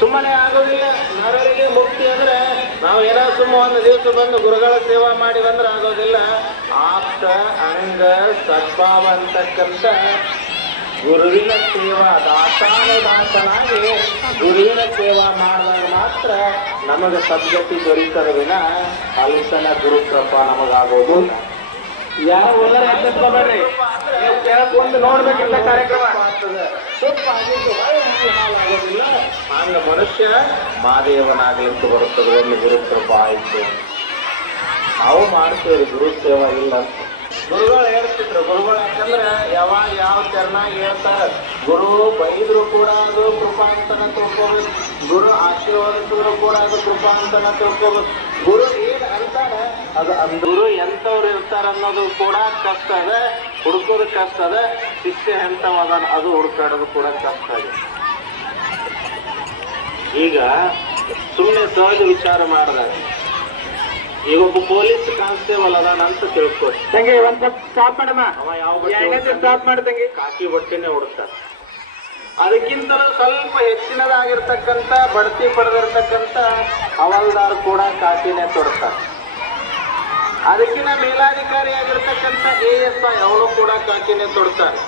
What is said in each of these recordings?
ಸುಮ್ಮನೆ ಆಗೋದಿಲ್ಲ. ನರರಿಗೆ ಮುಕ್ತಿ ಅಂದ್ರೆ ನಾವು ಏನೋ ಸುಮ್ಮ ಒಂದು ದಿವಸ ಬಂದು ಗುರುಗಳ ಸೇವಾ ಮಾಡಿ ಬಂದ್ರೆ ಆಗೋದಿಲ್ಲ. ಆಪ್ತ ಅಂಗ ಸದ್ಭಾವ ಅಂತಕ್ಕಂಥ ಗುರುವಿನ ಸೇವಾ ದಾಸಾನುದಾಸನಾಗಿ ಗುರುವಿನ ಸೇವಾ ಮಾಡಿದಾಗ ಮಾತ್ರ ನಮಗೆ ಸದ್ಗತಿ ದೊರೀತದ ವಿನ ಅಲ್ಪನ ಗುರುಕೃಪ ನಮಗಾಗೋದು. ಯಾರು ಹೋದರೆ ಎತ್ತಿಸ್ಕೋಬೇಡ್ರಿ, ನೀವು ಕೇಳಕ್ಕೆ ನೋಡ್ಬೇಕಿಲ್ಲ ಕಾರ್ಯಕ್ರಮ ಹಾಲಾಗೋದಿಲ್ಲ. ಹಂಗ ಮನುಷ್ಯ ಮಾದೇವನಾಗ್ಲಿಕ್ಕೆ ಬರುತ್ತದೆ. ಒಂದು ಗುರುಕೃಪ ಆಯ್ತು, ನಾವು ಮಾಡ್ತೇವೆ ಗುರು ಸೇವಾ ಇಲ್ಲ. ಗುರುಗಳು ಹೇಳ್ತಿದ್ರು, ಗುರುಗಳು ಯಾಕಂದ್ರೆ ಯಾವಾಗ ಯಾವ ಚರಣಾಗಿ ಹೇಳ್ತಾರೆ. ಗುರು ಬೈದ್ರು ಕೂಡ ಅದು ಕೃಪಾ ಅಂತನ ತಿಳ್ಕೋಬೇಕು, ಗುರು ಆಶೀರ್ವಾದಿಸಿದ್ರು ಕೂಡ ಅದು ಕೃಪಾ ಅಂತನ ತಿಳ್ಕೋಬೇಕು. ಗುರು ಏನ್ ಅಂತಾನೆ ಅದು ಗುರು ಎಂತವ್ರು ಇರ್ತಾರ ಅನ್ನೋದು ಕೂಡ ಕಷ್ಟ ಅದ, ಹುಡುಕೋದು ಕಷ್ಟ ಅದ. ಶಿಷ್ಯ ಎಂತವದಾನ ಅದು ಹುಡುಕಾಡೋದು ಕೂಡ ಕಷ್ಟ ಇದೆ. ಈಗ ಸುಮ್ಮನೆ ಸಹಜ ವಿಚಾರ ಮಾಡಿದಾಗ ಈಗ ಒಬ್ಬ ಪೊಲೀಸ್ ಕಾನ್ಸ್ಟೇಬಲ್ ಅದಾನ ಅಂತ ತಿಳ್ಕೊಡಿ. ತಂಗಿ ಒಂದ್ ಸ್ವಲ್ಪ ಸ್ಟಾಪ್ ಮಾಡಮ್ಮ, ಅವ ಯಾವ ಸ್ಟಾಪ್ ಮಾಡಿ ತಂಗಿ. ಕಾಕಿ ಬಟ್ಟೆನೆ ಉಡ್ತಾನೆ. ಅದಕ್ಕಿಂತಲೂ ಸ್ವಲ್ಪ ಹೆಚ್ಚಿನದಾಗಿರ್ತಕ್ಕಂಥ ಬಡ್ತಿ ಪಡೆದಿರ್ತಕ್ಕಂಥ ಹವಾಲ್ದಾರ್ ಕೂಡ ಕಾಕಿನೇ ತೊಡ್ತಾರೆ. ಅದಕ್ಕಿಂತ ಮೇಲಾಧಿಕಾರಿಯಾಗಿರ್ತಕ್ಕಂಥ ASI ಅವನು ಕೂಡ ಕಾಕಿನೇ ತೊಡ್ತಾನೆ.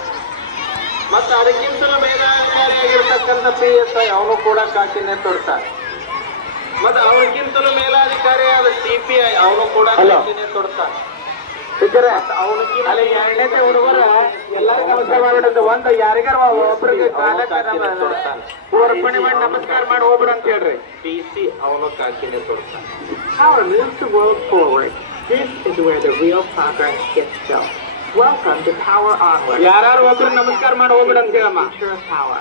ಮತ್ತು ಅದಕ್ಕಿಂತಲೂ ಮೇಲಾಧಿಕಾರಿಯಾಗಿರ್ತಕ್ಕಂಥ PSI ಅವನು ಕೂಡ ಕಾಕಿನೇ ತೊಡ್ತಾನೆ. ಮತ್ತು ಅವನಿಗಿಂತಲೂ ಮೇಲಾಧಿಕಾರಿಯಾದ CPI ಅವನು ಕೂಡ ಕಾಕಿನೇ ತೊಡ್ತಾನೆ. ಅಲ್ಲಿ ಎರಡನೇ ಹುಡುಗರ ಎಲ್ಲರಿಗೂ ನಮಸ್ಕಾರ ಮಾಡ್ಬಿಟ್ಟು ಒಂದು ಯಾರಿಗಾರ ಒಬ್ಬರಿಗೆ ಅರ್ಪಣೆ ಮಾಡಿ ನಮಸ್ಕಾರ ಮಾಡಿ ಹೋಗ್ಬಿಡು ಅಂತ ಹೇಳ್ರಿ. PC ಅವನು ಕಾಕಿನೇ ತೊಡ್ತಾನೆ. Power moves the world forward. This is where the real progress gets built. Welcome to Power Onward. ಯಾರು ಒಬ್ರಿಗೆ ನಮಸ್ಕಾರ ಮಾಡಿ ಹೋಗ್ಬಿಡು ಅಂತ ಹೇಳಮ್ಮ. Future of power.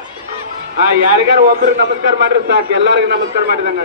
ಯಾರಿಗಾರು ಒಬ್ರಿಗೆ ನಮಸ್ಕಾರ ಮಾಡ್ರಿ ಸಾಕು, ಎಲ್ಲರಿಗೂ ನಮಸ್ಕಾರ ಮಾಡಿದಂಗ.